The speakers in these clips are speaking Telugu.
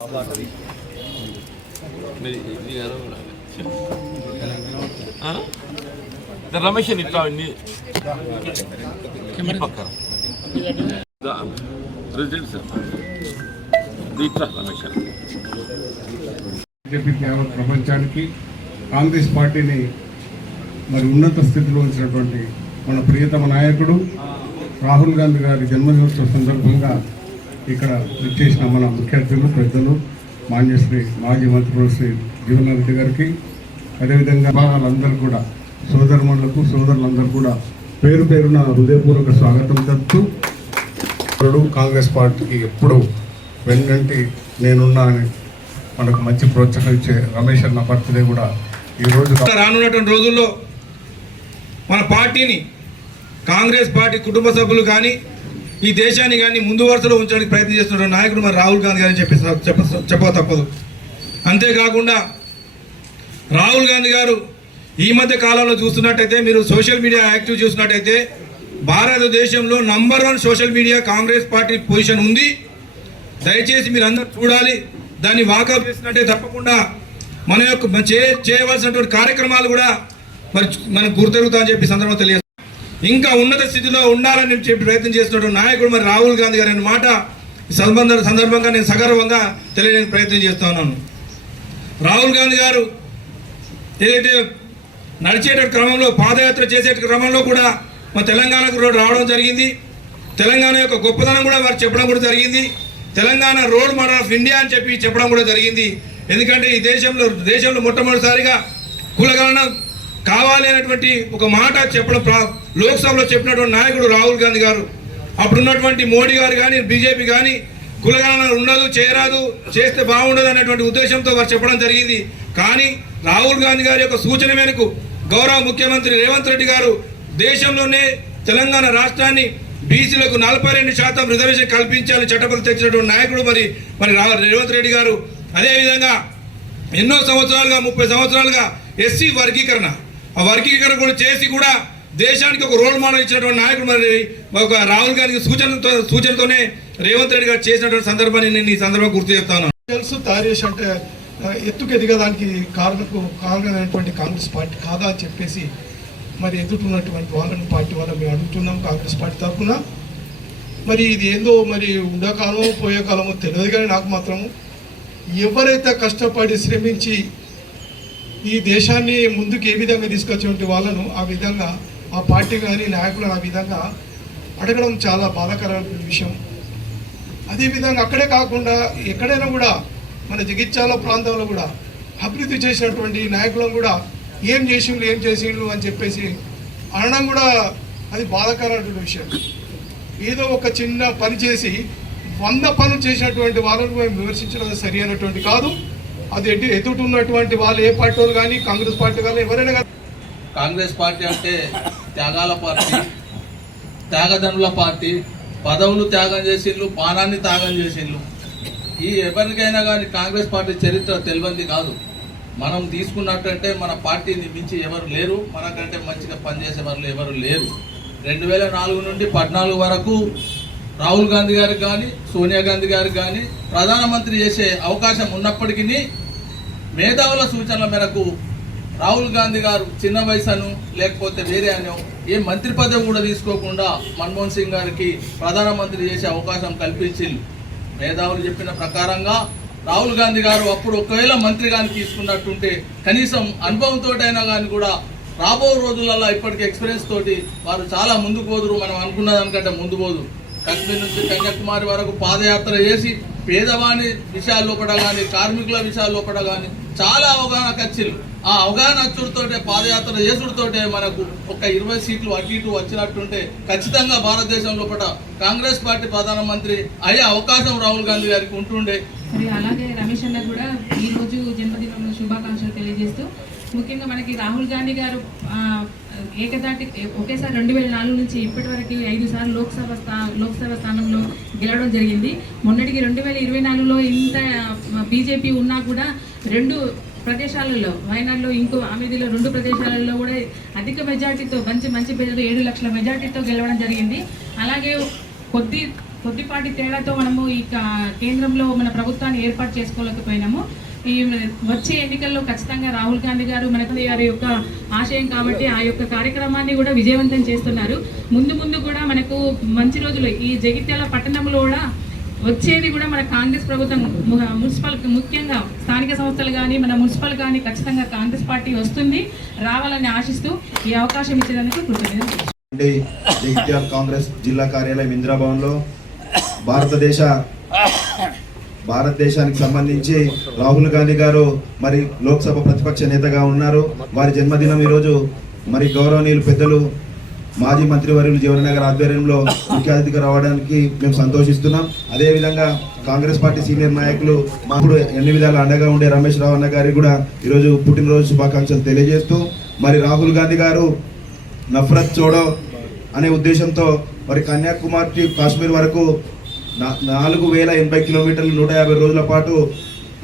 रमेश इट्ला पक्का प्रेसिडेंट सर इट्ला रमेश ప్రపంచానికి కాంగ్రెస్ పార్టీని మరి ఉన్నత స్థితిలో ఉంచినటువంటి మన ప్రియతమ నాయకుడు రాహుల్ గాంధీ గారి జన్మదినోత్సవ సందర్భంగా ఇక్కడ విచ్చేసిన మన ముఖ్య అతిథులు పెద్దలు మాన్యశ్రీ మాజీ మంత్రులు శ్రీ జీవన్ రెడ్డి గారికి అదేవిధంగా వాళ్ళందరూ కూడా సోదరులందరూ కూడా పేరు పేరున హృదయపూర్వక స్వాగతం చెప్తూ కాంగ్రెస్ పార్టీకి ఎప్పుడు వెన్నంటి నేనున్నా అని మనకు మంచి ప్రోత్సాహం ఇచ్చే రమేష్ అన్న బర్త్డే కూడా ఈరోజు రానున్నటువంటి రోజుల్లో మన పార్టీని కాంగ్రెస్ పార్టీ కుటుంబ సభ్యులు కానీ ఈ దేశాన్ని కానీ ముందు వరుసలో ఉంచడానికి ప్రయత్నం చేస్తున్న నాయకుడు మరి రాహుల్ గాంధీ గారిని చెప్పక తప్పదు. అంతేకాకుండా రాహుల్ గాంధీ గారు ఈ మధ్య కాలంలో చూస్తున్నట్టయితే మీరు సోషల్ మీడియా యాక్టివ్ చూసినట్టయితే భారతదేశంలో number 1 social media Congress party position ఉంది. దయచేసి మీరు అందరూ చూడాలి, దాన్ని వాకప్ చేసినట్టే తప్పకుండా మన యొక్క చేయవలసినటువంటి కార్యక్రమాలు కూడా మరి మనకు గుర్తెరుగుతామని చెప్పి సందర్భంగా తెలియజేస్తాం. ఇంకా ఉన్నత స్థితిలో ఉండాలని చెప్పి ప్రయత్నం చేస్తున్నటువంటి నాయకుడు మరి రాహుల్ గాంధీ గారి మాట సందర్భంగా నేను సగర్వంగా తెలియడానికి ప్రయత్నం చేస్తా ఉన్నాను. రాహుల్ గాంధీ గారు ఏదైతే నడిచేట క్రమంలో పాదయాత్ర చేసే క్రమంలో కూడా మా తెలంగాణకు రావడం జరిగింది. తెలంగాణ యొక్క గొప్పతనం కూడా వారు చెప్పడం కూడా జరిగింది. Telangana road model of India అని చెప్పడం కూడా జరిగింది. ఎందుకంటే ఈ దేశంలో మొట్టమొదటిసారిగా కులగణన కావాలి అనేటువంటి ఒక మాట చెప్పడం లోక్సభలో చెప్పినటువంటి నాయకుడు రాహుల్ గాంధీ గారు. అప్పుడున్నటువంటి మోడీ గారు కానీ బీజేపీ కానీ కులగణన ఉండదు, చేయరాదు, చేస్తే బాగుండదు అనేటువంటి ఉద్దేశంతో వారు చెప్పడం జరిగింది. కానీ రాహుల్ గాంధీ గారి యొక్క సూచన మేరకు గౌరవ ముఖ్యమంత్రి రేవంత్ రెడ్డి గారు దేశంలోనే తెలంగాణ రాష్ట్రాన్ని బీసీలకు 42% రిజర్వేషన్ కల్పించాలని చట్టబద్ధ తెచ్చినటువంటి నాయకుడు మరి రేవంత్ రెడ్డి గారు. అదేవిధంగా ఎన్నో సంవత్సరాలుగా 30 సంవత్సరాలుగా ఎస్సీ వర్గీకరణ కూడా చేసి కూడా దేశానికి ఒక రోల్ మోడల్ ఇచ్చినటువంటి నాయకుడు మరి ఒక రాహుల్ గాంధీ సూచనతోనే రేవంత్ రెడ్డి గారు చేసినటువంటి సందర్భాన్ని నేను ఈ సందర్భంగా గుర్తు చేస్తాను. తెలుసు తారేష్ అంటే ఎత్తుకు ఎదిగడానికి కారణమైనటువంటి కాంగ్రెస్ పార్టీ కాదా అని చెప్పేసి మరి ఎదుర్కొన్నటువంటి వాళ్ళని పార్టీ వల్ల మేము అడుగుతున్నాం కాంగ్రెస్ పార్టీ తరఫున. మరి ఇది ఏందో మరి ఉండకాలమో పోయే కాలమో తెలియదు, కానీ నాకు మాత్రము ఎవరైతే కష్టపడి శ్రమించి ఈ దేశాన్ని ముందుకు ఏ విధంగా తీసుకొచ్చేటువంటి వాళ్ళను ఆ విధంగా ఆ పార్టీ కానీ నాయకులను ఆ విధంగా అడగడం చాలా బాధాకరమైన విషయం. అదేవిధంగా అక్కడే కాకుండా ఎక్కడైనా కూడా మన జగిత్యాల ప్రాంతంలో కూడా అభివృద్ధి చేసినటువంటి నాయకులను కూడా ఏం చేసిండ్రు అని చెప్పేసి అనడం కూడా అది బాధాకరమైన విషయం. ఏదో ఒక చిన్న పని చేసి 100 పనులు చేసినటువంటి వాళ్ళను మేము విమర్శించడం సరి అయినటువంటి కాదు. అది ఎదుటిన్నటువంటి వాళ్ళు ఏ పార్టీ వాళ్ళు కానీ కాంగ్రెస్ పార్టీ కానీ ఎవరైనా కానీ. కాంగ్రెస్ పార్టీ అంటే త్యాగాల పార్టీ, త్యాగదనుల పార్టీ. పదవులు త్యాగం చేసిండ్రు, పానాన్ని త్యాగం చేసిండ్రు. ఈ ఎవరికైనా కానీ కాంగ్రెస్ పార్టీ చరిత్ర తెలియంది కాదు. మనం తీసుకున్నట్టంటే మన పార్టీని మించి ఎవరు లేరు, మనకంటే మంచిగా పనిచేసే వాళ్ళు ఎవరు లేరు. 2004 నుండి 14 వరకు రాహుల్ గాంధీ గారికి కానీ సోనియా గాంధీ గారికి కానీ ప్రధానమంత్రి చేసే అవకాశం ఉన్నప్పటికీ మేధావుల సూచనల మేరకు రాహుల్ గాంధీ గారు చిన్న వయసును లేకపోతే వేరే అనో ఏ మంత్రి పదవి కూడా తీసుకోకుండా మన్మోహన్ సింగ్ గారికి ప్రధానమంత్రి చేసే అవకాశం కల్పించింది. మేధావులు చెప్పిన ప్రకారంగా రాహుల్ గాంధీ గారు అప్పుడు ఒకవేళ మంత్రి కానీ తీసుకున్నట్టుంటే కనీసం అనుభవంతో అయినా కానీ కూడా రాబో రోజులలో ఇప్పటికీ ఎక్స్పీరియన్స్ తోటి వారు చాలా ముందుకు పోదురు. మనం అనుకున్న దానికంటే ముందు పోదు. కశ్మీర్ నుంచి కన్యాకుమారి వరకు పాదయాత్ర చేసి పేదవాని విషయాల లోపల కానీ కార్మికుల విషయాల లోపల కానీ చాలా అవగాహన ఖర్చులు. ఆ అవగాహన అచ్చుడితోటే పాదయాత్ర చేసుడితోటే మనకు ఒక 20 సీట్లు అటు ఇటు వచ్చినట్టుంటే ఖచ్చితంగా భారతదేశం లోపల కాంగ్రెస్ పార్టీ ప్రధానమంత్రి అయ్యే అవకాశం రాహుల్ గాంధీ గారికి ఉంటుండే. అలాగే రమేష్ అన్న కూడా ఈరోజు జన్మదినం శుభాకాంక్షలు తెలియజేస్తూ ముఖ్యంగా మనకి రాహుల్ గాంధీ గారు ఏకదాటి ఒకేసారి 2004 నుంచి ఇప్పటి వరకు 5 సార్లు లోక్సభ స్థానంలో గెలవడం జరిగింది. మొన్నటికి 2024లో ఇంత బీజేపీ ఉన్నా కూడా 2 ప్రదేశాలలో వయనాడులో ఇంకో ఆమెదిలో 2 ప్రదేశాలలో కూడా అధిక మెజార్టీతో మంచి ప్రజలు 7 లక్షల మెజార్టీతో గెలవడం జరిగింది. అలాగే కొద్దిపాటి తేడాతో మనము ఈ కేంద్రంలో మన ప్రభుత్వాన్ని ఏర్పాటు చేసుకోలేకపోయినాము. ఈ వచ్చే ఎన్నికల్లో ఖచ్చితంగా రాహుల్ గాంధీ గారు మన గారి యొక్క ఆశయం కాబట్టి ఆ యొక్క కార్యక్రమాన్ని కూడా విజయవంతం చేస్తున్నారు. ముందు కూడా మనకు మంచి రోజులు ఈ జగిత్యాల పట్టణంలో కూడా వచ్చేది కూడా మన కాంగ్రెస్ ప్రభుత్వం, మున్సిపల్ ముఖ్యంగా స్థానిక సంస్థలు కానీ మన మున్సిపల్ కానీ ఖచ్చితంగా కాంగ్రెస్ పార్టీ వస్తుంది, రావాలని ఆశిస్తూ ఈ అవకాశం ఇచ్చేందుకు కృతజ్ఞతలు. జగిత్యాల కాంగ్రెస్ జిల్లా కార్యాలయం ఇందిరాభవన్లో భారతదేశానికి సంబంధించి రాహుల్ గాంధీ గారు మరి లోక్సభ ప్రతిపక్ష నేతగా ఉన్నారు. వారి జన్మదినం ఈరోజు మరి గౌరవనీయులు పెద్దలు మాజీ మంత్రివర్యులు జీవన్ నగర్ ఆధ్వర్యంలో ముఖ్య అతిథిగా రావడానికి మేము సంతోషిస్తున్నాం. అదేవిధంగా కాంగ్రెస్ పార్టీ సీనియర్ నాయకులు మాకు ఎన్ని విధాలు అండగా ఉండే రమేష్ రావు అన్న గారికి కూడా ఈరోజు పుట్టినరోజు శుభాకాంక్షలు తెలియజేస్తూ మరి రాహుల్ గాంధీ గారు నఫరత్ చోడో అనే ఉద్దేశంతో మరి కన్యాకుమారి కాశ్మీర్ వరకు 4080 కిలోమీటర్లు 150 రోజుల పాటు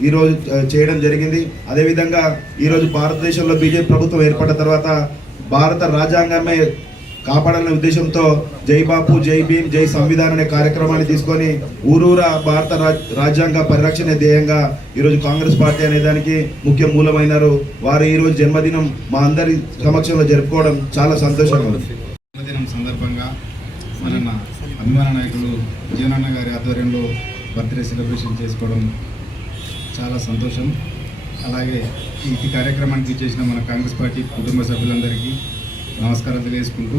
ఈరోజు చేయడం జరిగింది. అదేవిధంగా ఈరోజు భారతదేశంలో బీజేపీ ప్రభుత్వం ఏర్పడిన తర్వాత భారత రాజ్యాంగమే కాపాడాలనే ఉద్దేశంతో జై బాపు జై భీమ్ జై సంవిధాన్ అనే కార్యక్రమాన్ని తీసుకొని ఊరూరా భారత రాజ్యాంగ పరిరక్షణ ధ్యేయంగా ఈరోజు కాంగ్రెస్ పార్టీ అనే దానికి ముఖ్య మూలమైనారు. వారు ఈరోజు జన్మదినం మా అందరి సమక్షంలో జరుపుకోవడం చాలా సంతోషంగా ఉంది. జన్మదినం సందర్భంగా మన అభిమాన నాయకులు జీవనన్న గారి ఆధ్వర్యంలో బర్త్డే సెలబ్రేషన్ చేసుకోవడం చాలా సంతోషం. అలాగే ఈ కార్యక్రమానికి చేసిన మన కాంగ్రెస్ పార్టీ కుటుంబ సభ్యులందరికీ నమస్కారం తెలియజేసుకుంటూ,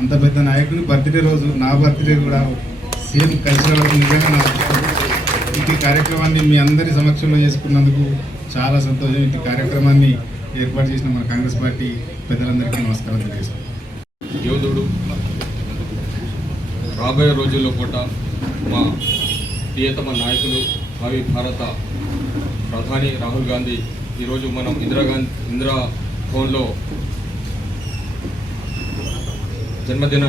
అంత పెద్ద నాయకుని బర్త్డే రోజు నా బర్త్డే కూడా సేమ్ కలిసి రావడం నిజంగా ఈ కార్యక్రమాన్ని మీ అందరి సమక్షంలో చేసుకున్నందుకు చాలా సంతోషం. ఈ కార్యక్రమాన్ని ఏర్పాటు చేసిన మన కాంగ్రెస్ పార్టీ పెద్దలందరికీ నమస్కారం తెలియజేస్తాం. యోధుడు రాబోయే రోజుల్లో కూడా మా ప్రియతమ నాయకులు భావి భారత ప్రధాని రాహుల్ గాంధీ ఈరోజు మనం ఇందిరా భవన్లో జన్మదిన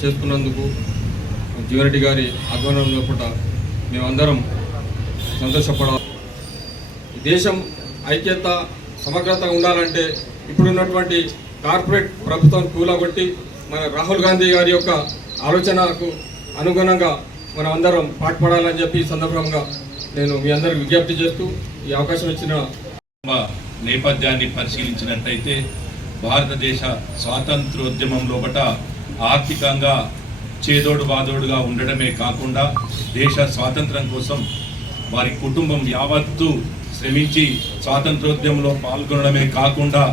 చేసుకున్నందుకు జీవన్ రెడ్డి గారి ఆధ్వర్యంలో కూడా మేమందరం సంతోషపడాలి. దేశం ఐక్యత సమగ్రత ఉండాలంటే ఇప్పుడున్నటువంటి కార్పొరేట్ ప్రభుత్వం కూలగొట్టి మన రాహుల్ గాంధీ గారి యొక్క ఆలోచనకు అనుగుణంగా మనం అందరం పాటుపడాలని చెప్పి ఈ సందర్భంగా నేను మీ అందరికి విజ్ఞప్తి చేస్తూ ఈ అవకాశం ఇచ్చిన నేపథ్యాన్ని పరిశీలించినట్టయితే భారతదేశ స్వాతంత్రోద్యమం లోపట ఆర్థికంగా చేదోడు వాదోడుగా ఉండడమే కాకుండా దేశ స్వాతంత్రం కోసం వారి కుటుంబం యావత్తు శ్రమించి స్వాతంత్రోద్యమంలో పాల్గొనడమే కాకుండా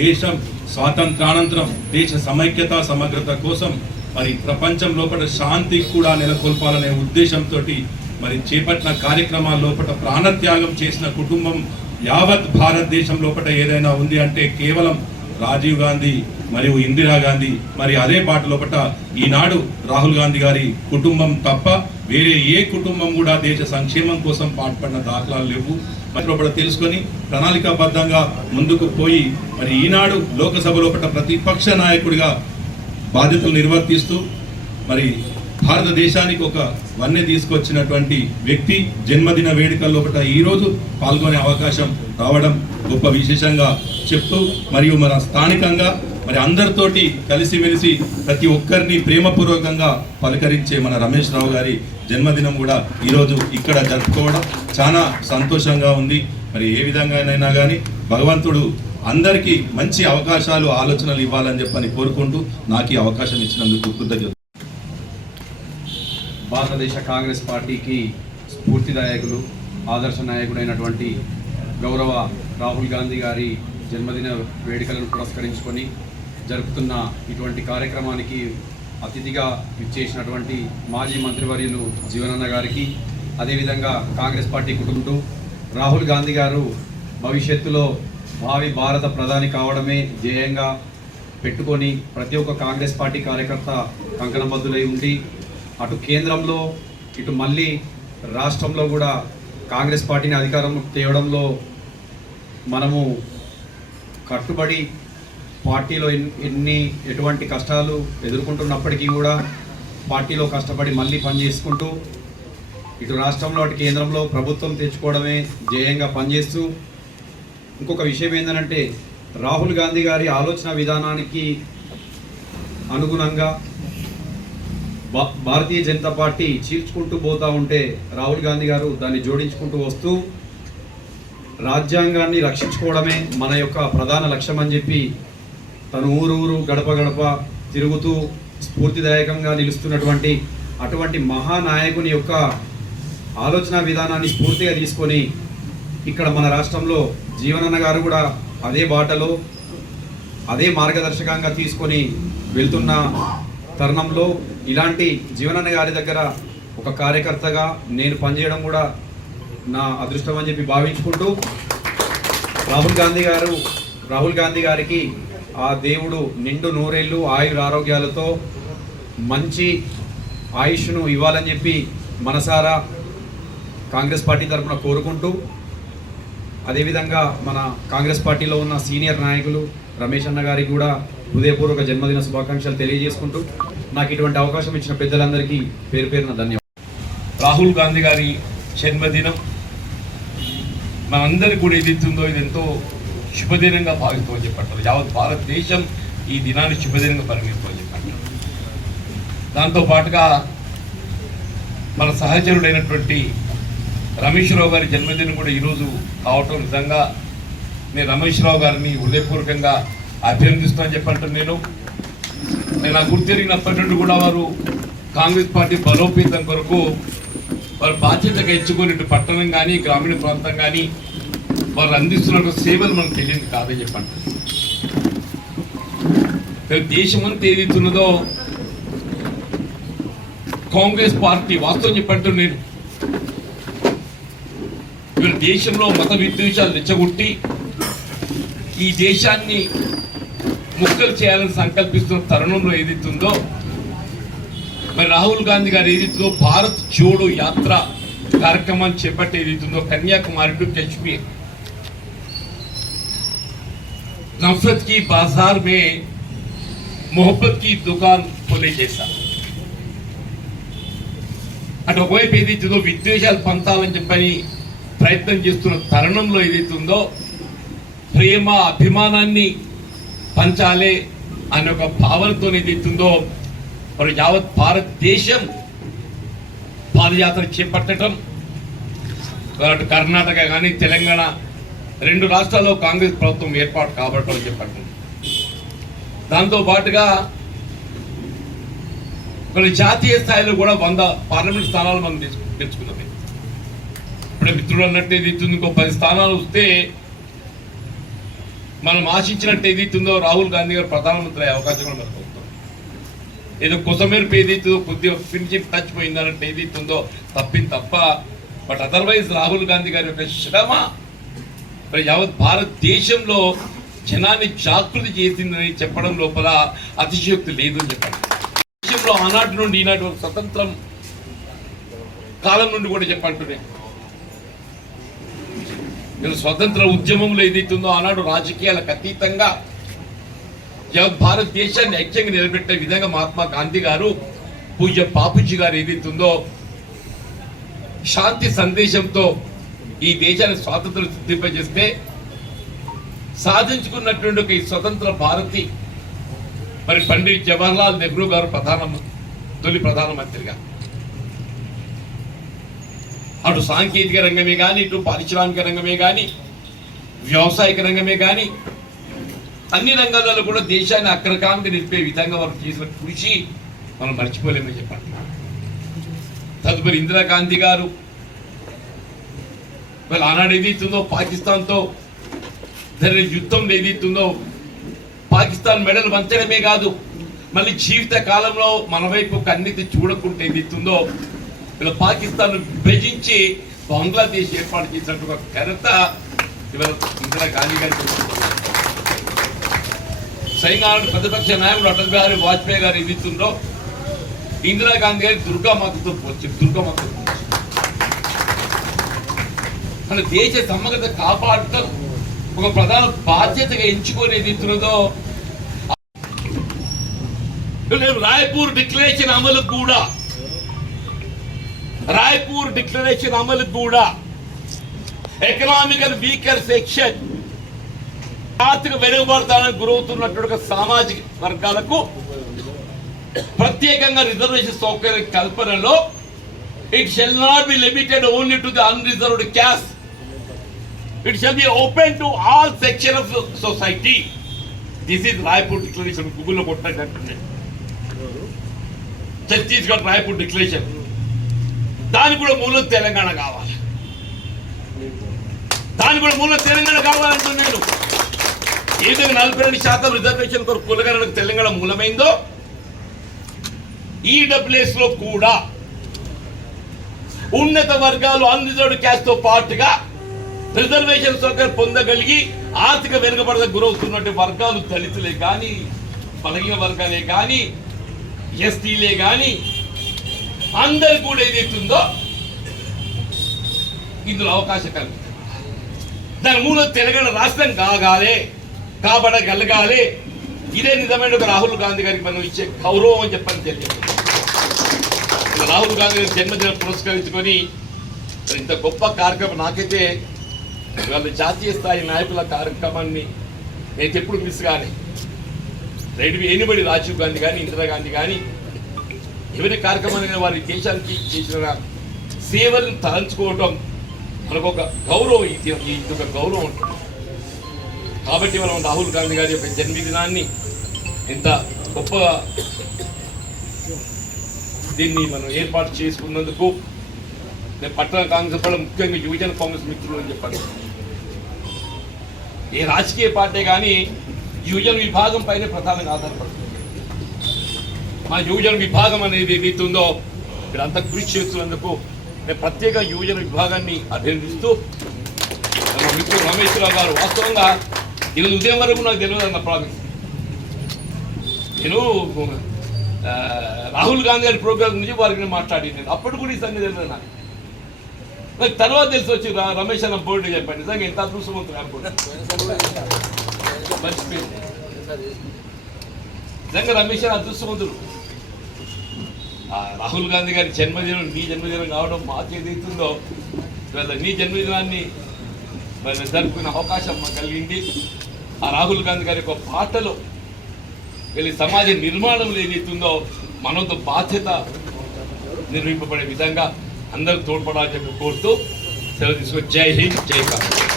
దేశం స్వాతంత్రానంతరం దేశ సమైక్యత సమగ్రత కోసం మరి ప్రపంచం లోపల శాంతి కూడా నెలకొల్పాలనే ఉద్దేశంతో మరి చేపట్టిన కార్యక్రమాల లోపల ప్రాణత్యాగం చేసిన కుటుంబం యావత్ భారతదేశం లోపల ఏదైనా ఉంది అంటే కేవలం రాజీవ్ గాంధీ మరియు ఇందిరాగాంధీ, మరి అదే బాట లోపల ఈనాడు రాహుల్ గాంధీ గారి కుటుంబం తప్ప వేరే ఏ కుటుంబం కూడా దేశ సంక్షేమం కోసం పాటుపడిన దాఖలాలు లేవు. మరి లోపల తెలుసుకొని ప్రణాళికాబద్ధంగా ముందుకు పోయి మరి ఈనాడు లోకసభ లోపల ప్రతిపక్ష నాయకుడిగా బాధ్యతలు నిర్వర్తిస్తూ మరి భారతదేశానికి ఒక వన్నె తీసుకొచ్చినటువంటి వ్యక్తి జన్మదిన వేడుకల లోపల ఈరోజు పాల్గొనే అవకాశం రావడం గొప్ప విశేషంగా చెప్తూ మరియు మన స్థానికంగా మరి అందరితోటి కలిసిమెలిసి ప్రతి ఒక్కరిని ప్రేమపూర్వకంగా పలకరించే మన రమేష్ రావు గారి జన్మదినం కూడా ఈరోజు ఇక్కడ జరుపుకోవడం చాలా సంతోషంగా ఉంది. మరి ఏ విధంగానైనా కానీ భగవంతుడు అందరికీ మంచి అవకాశాలు ఆలోచనలు ఇవ్వాలని చెప్పని కోరుకుంటూ నాకు ఈ అవకాశం ఇచ్చినందుకు కృతజ్ఞతలు. భారతదేశ కాంగ్రెస్ పార్టీకి స్ఫూర్తిదాయకులు ఆదర్శ నాయకుడైనటువంటి గౌరవ రాహుల్ గాంధీ గారి జన్మదిన వేడుకలను పురస్కరించుకొని జరుపుతున్న ఇటువంటి కార్యక్రమానికి అతిథిగా ఇచ్చేసినటువంటి మాజీ మంత్రివర్యులు జీవనన్న గారికి, అదేవిధంగా కాంగ్రెస్ పార్టీ కుటుంబం రాహుల్ గాంధీ గారు భవిష్యత్తులో భావి భారత ప్రధాని కావడమే ధ్యేయంగా పెట్టుకొని ప్రతి ఒక్క కాంగ్రెస్ పార్టీ కార్యకర్త కంకణబద్ధులై ఉండి అటు కేంద్రంలో ఇటు మళ్ళీ రాష్ట్రంలో కూడా కాంగ్రెస్ పార్టీని అధికారం తేవడంలో మనము కట్టుబడి పార్టీలో ఎటువంటి కష్టాలు ఎదుర్కొంటున్నప్పటికీ కూడా పార్టీలో కష్టపడి మళ్ళీ పనిచేసుకుంటూ ఇటు రాష్ట్రంలో అటు కేంద్రంలో ప్రభుత్వం తెచ్చుకోవడమే ధ్యేయంగా పనిచేస్తూ, ఇంకొక విషయం ఏంటంటే రాహుల్ గాంధీ గారి ఆలోచన విధానానికి అనుగుణంగా భారతీయ జనతా పార్టీ చీల్చుకుంటూ పోతూ ఉంటే రాహుల్ గాంధీ గారు దాన్ని జోడించుకుంటూ వస్తూ రాజ్యాంగాన్ని రక్షించుకోవడమే మన యొక్క ప్రధాన లక్ష్యం అని చెప్పి తను ఊరు గడప గడప తిరుగుతూ స్ఫూర్తిదాయకంగా నిలుస్తున్నటువంటి అటువంటి మహానాయకుని యొక్క ఆలోచన విధానాన్ని స్ఫూర్తిగా తీసుకొని ఇక్కడ మన రాష్ట్రంలో జీవనన్న గారు కూడా అదే బాటలో అదే మార్గదర్శకంగా తీసుకొని వెళ్తున్న తరుణంలో ఇలాంటి జీవనన్న గారి దగ్గర ఒక కార్యకర్తగా నేను పనిచేయడం కూడా నా అదృష్టం అని చెప్పి భావించుకుంటూ రాహుల్ గాంధీ గారికి ఆ దేవుడు నిండు నూరేళ్ళు ఆరోగ్యాలతో మంచి ఆయుష్ను ఇవ్వాలని చెప్పి మనసారా కాంగ్రెస్ పార్టీ తరఫున కోరుకుంటూ అదేవిధంగా మన కాంగ్రెస్ పార్టీలో ఉన్న సీనియర్ నాయకులు రమేష్ అన్న గారికి కూడా హృదయపూర్వక జన్మదిన శుభాకాంక్షలు తెలియజేసుకుంటూ నాకు ఇటువంటి అవకాశం ఇచ్చిన పెద్దలందరికీ పేరు పేరున ధన్యవాదాలు. రాహుల్ గాంధీ గారి జన్మదినం మనందరికీ కూడా ఏదైతుందో ఇది ఎంతో శుభదినంగా భావిస్తామని చెప్పంటారు. యావత్ భారతదేశం ఈ దినాన్ని శుభదినంగా పరిగణిస్తామని చెప్పంటారు. దాంతోపాటుగా మన సహచరుడైనటువంటి రమేష్ రావు గారి జన్మదినం కూడా ఈరోజు కావటం నిజంగా నేను రమేష్ రావు గారిని హృదయపూర్వకంగా అభినందిస్తానని చెప్పంటాను. నేను నాకు గుర్తిరిగినప్పటి నుండి కూడా వారు కాంగ్రెస్ పార్టీ బలోపేతం కొరకు వారు బాధ్యతగా ఎంచుకొని ఇటు పట్టణం కానీ గ్రామీణ ప్రాంతం కానీ వారు అందిస్తున్న సేవలు మనకు తెలియదు కాదని చెప్పంటారు. దేశమంతా ఏదైతున్నదో కాంగ్రెస్ పార్టీ వాస్తవం చెప్పంటూ నేను వీరు దేశంలో మత విద్వేషాలు రెచ్చగొట్టి ఈ దేశాన్ని ముక్కలు చేయాలని సంకల్పిస్తున్న తరుణంలో ఏదైతుందో మరి రాహుల్ గాంధీ గారు ఏదైతుందో భారత్ జోడో యాత్ర కార్యక్రమాన్ని చేపట్టి ఏదైతుందో కన్యాకుమారి టు కశ్మీర్ నఫరత్ కి బాజార్ మే మొహబ్బత్ కి దుకాన్ खोले చేశా. అటు ఒకవైపు ఏదైతుందో విద్వేషాలు పంచాలని చెప్పని ప్రయత్నం చేస్తున్న తరుణంలో ఏదైతుందో ప్రేమ అభిమానాన్ని పంచాలే అనే ఒక భావనతో ఏదైతుందో మరి యావత్ భారతదేశం పాదయాత్ర చేపట్టడం అటు కర్ణాటక కానీ తెలంగాణ రెండు రాష్ట్రాల్లో కాంగ్రెస్ ప్రభుత్వం ఏర్పాటు కాబట్టం చెప్పండి. దాంతోపాటుగా కొన్ని జాతీయ స్థాయిలో కూడా 100 పార్లమెంట్ స్థానాలు మనం తెచ్చుకున్నది. ఇప్పుడే మిత్రుడు అన్నట్టు ఏదైతుంది ఇంకో 10 స్థానాలు వస్తే మనం ఆశించినట్టు ఏదైతుందో రాహుల్ గాంధీ గారు ప్రధానమంత్రి అయ్యే అవకాశం కూడా మనకు వస్తుంది. ఏదో కొసమేరకు ఏదైతుందో కొద్దిగా ఫినిషింగ్ టచ్ పోయిందన్నట్టు ఏదైతుందో తప్పింది తప్ప బట్ అదర్వైజ్ రాహుల్ గాంధీ గారి యొక్క శ్రమ మరి యావత్ భారతదేశంలో జనాన్ని జాగృతి చేసిందని చెప్పడం లోపల అతిశయోక్తి లేదు అని చెప్పండి. దేశంలో ఆనాటి నుండి ఈనాటి వరకు స్వతంత్రం కాలం నుండి కూడా చెప్పంటున్నాయి నేను స్వతంత్ర ఉద్యమంలో ఏదైతుందో ఆనాడు రాజకీయాలకు అతీతంగా భారతదేశాన్ని ఐక్యంగా నిలబెట్టే విధంగా మహాత్మా గాంధీ గారు పూజ్య బాపూజీ గారు ఏదైతుందో శాంతి సందేశంతో ఈ దేశాన్ని స్వాతంత్రం సిద్ధింపజేస్తే సాధించుకున్నటువంటి ఒక ఈ స్వతంత్ర భారతి మరి పండిట్ జవహర్లాల్ నెహ్రూ గారు తొలి ప్రధానమంత్రిగా అటు సాంకేతిక రంగమే కానీ ఇటు పారిశ్రామిక రంగమే కానీ వ్యవసాయక రంగమే కానీ అన్ని రంగాలలో కూడా దేశాన్ని అగ్రగామికి నిలిపే విధంగా వారు చేసిన కృషి మనం మర్చిపోలేమని చెప్పండి. తదుపరి ఇందిరాగాంధీ గారు వాళ్ళు ఆనాడు ఏదైతుందో పాకిస్తాన్తో జరిగిన యుద్ధంలో ఏదైతుందో పాకిస్తాన్ మెడల్ వంచడమే కాదు మళ్ళీ జీవిత కాలంలో మన వైపు కన్నెత్తి చూడకుంటే ఏదైతుందో ఇలా పాకిస్తాన్ విభజించి బంగ్లాదేశ్ ఏర్పాటు చేసినట్టు ఒక ఘనత ఇవాళ ఇందిరాగాంధీ గారి స్వయంగా ప్రతిపక్ష నాయకుడు అటల్ బిహారీ వాజ్పేయి గారు ఏదైతుందో ఇందిరాగాంధీ గారి దుర్గామాతతో పోల్చి దుర్గామాతతో మన దేశ సమగ్రత కాపాడటం ఒక ప్రధాన బాధ్యతగా ఎంచుకొని ఏదైతున్నదో రాయ్పూర్ డిక్లరేషన్ అమలు కూడా ఎకనామికల్ వీకర్ సెక్షన్ ఆర్థిక వెనుకబడతానికి గురవుతున్నటువంటి సామాజిక వర్గాలకు ప్రత్యేకంగా రిజర్వేషన్ సౌకర్యం కల్పనలో it shall not be limited only to the unreserved caste. It shall be open to all section of society. This is Raipur Declaration. Google lo kottadante. Chhattisgarh Raipur Declaration. దాని కూడా మూలం తెలంగాణ కావాలి. దాని కూడా మూలం తెలంగాణ కావాలంటూ నేను ఏదైనా 42% రిజర్వేషన్ కొరకు కులగణకు తెలంగాణ మూలమైందో ఈడబ్ల్యూఎస్ లో కూడా ఉన్నత వర్గాలు అన్రిజర్వ్డ్ క్యాస్ట్ తో పాటుగా రిజర్వేషన్ సౌకర్యం పొందగలిగి ఆర్థిక వెనుకబడతకు గురవుతున్నటువంటి వర్గాలు దళితులే కానీ, బలహీన వర్గాలే కానీ, ఎస్టీలే కానీ అందరు కూడా ఏదైతుందో ఇందులో అవకాశం కలుగుతుంది. దాని మూలం తెలంగాణ రాష్ట్రం కాబడగలగాలి. ఇదే నిజమైన ఒక రాహుల్ గాంధీ గారికి మనం ఇచ్చే గౌరవం అని చెప్పని తెలియదు. రాహుల్ గాంధీ గారి జన్మదినం పురస్కరించుకొని ఇంత గొప్ప కార్యక్రమం నాకైతే వాళ్ళ జాతీయ స్థాయి నాయకుల కార్యక్రమాన్ని నేను ఎప్పుడు మిస్ కానీ ఎనిబడి రాజీవ్ గాంధీ కానీ, ఇందిరాగాంధీ కానీ ఎవరి కార్యక్రమాన్ని వారి దేశానికి చేసిన సేవలను తలంచుకోవటం మనకు ఒక గౌరవం. ఇది ఒక గౌరవం ఉంటుంది. కాబట్టి మనం రాహుల్ గాంధీ గారి యొక్క జన్మదినాన్ని ఇంత గొప్ప దీన్ని మనం ఏర్పాటు చేసుకున్నందుకు నేను పట్టణ కాంగ్రెస్ వాళ్ళు ముఖ్యంగా యువజన కాంగ్రెస్ మిత్రులు అని చెప్పాను. ఏ రాజకీయ పార్టీ కానీ యువజన విభాగం పైన ప్రధానంగా ఆధారపడుతుంది. మా యువజన విభాగం అనేది ఏదైతే ఉందో ఇక్కడంతా కృషి చేస్తున్నందుకు నేను ప్రత్యేక యువజన విభాగాన్ని అభినందిస్తూ మా మిత్రుడు రమేష్ రావు గారు వాస్తవంగా ఈరోజు ఉదయం వరకు నాకు తెలియదు అన్న ప్రామిస్. నేను రాహుల్ గాంధీ గారి ప్రోగ్రాం నుంచి వారికి నేను మాట్లాడింది. అప్పుడు కూడా ఈ సంగతి తెలియదు నాకు తర్వాత తెలిసి వచ్చి రమేష్ అన్న బోర్డు చెప్పండి. నిజంగా ఎంత అదృష్టవంతుడు మర్చిపోయింది. నిజంగా రమేష్ అన్న అదృష్టవంతుడు. రాహుల్ గాంధీ గారి జన్మదినం నీ జన్మదినం కావడం మాకు ఏదైతుందో ఇవాళ నీ జన్మదినాన్ని జరుపుకునే అవకాశం మాకు కలిగింది. ఆ రాహుల్ గాంధీ గారి యొక్క పాటలో వెళ్ళి సమాజ నిర్మాణంలో ఏదైతుందో మనతో బాధ్యత నిర్వహింపబడే విధంగా అందరూ తోడ్పడాలని చెప్పి కోరుతూ సెలవు తీసుకొని జై హింద్, జై భారత్.